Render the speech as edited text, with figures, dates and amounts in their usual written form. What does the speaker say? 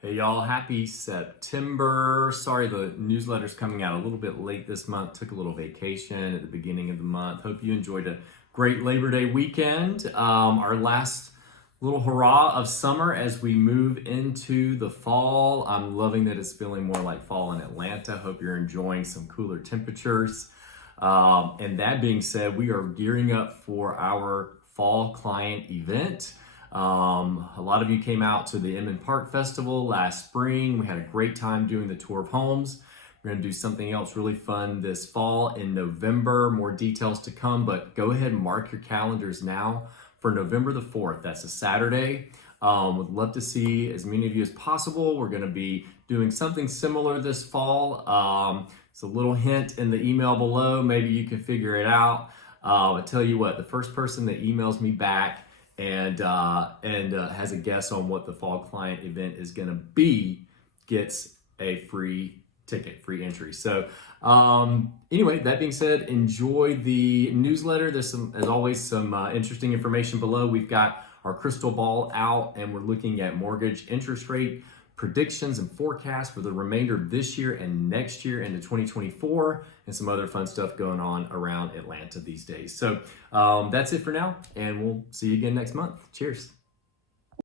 Hey y'all, happy September. Sorry the newsletter's coming out a little bit late this month. Took a little vacation at the beginning of the month. Hope you enjoyed a great Labor Day weekend. Our last little hurrah of summer as we move into the fall. I'm loving that it's feeling more like fall in Atlanta. Hope you're enjoying some cooler temperatures. And that being said, we are gearing up for our fall client event. A lot of you came out to the Inman Park Festival last spring. We had a great time doing the tour of homes. We're going to do something else really fun this fall in November. More details to come, but go ahead and mark your calendars now for November the 4th. That's a Saturday. Would love to see as many of you as possible. We're going to be doing something similar this fall. It's a little hint in the email below. Maybe you can figure it out. I'll tell you what, the first person that emails me back and has a guess on what the fall client event is going to be gets a free ticket, free entry. So anyway, that being said, enjoy the newsletter. There's as always, some interesting information below. We've got our crystal ball out and we're looking at mortgage interest rate predictions and forecasts for the remainder of this year and next year into 2024, and some other fun stuff going on around Atlanta these days. So that's it for now, and we'll see you again next month. Cheers.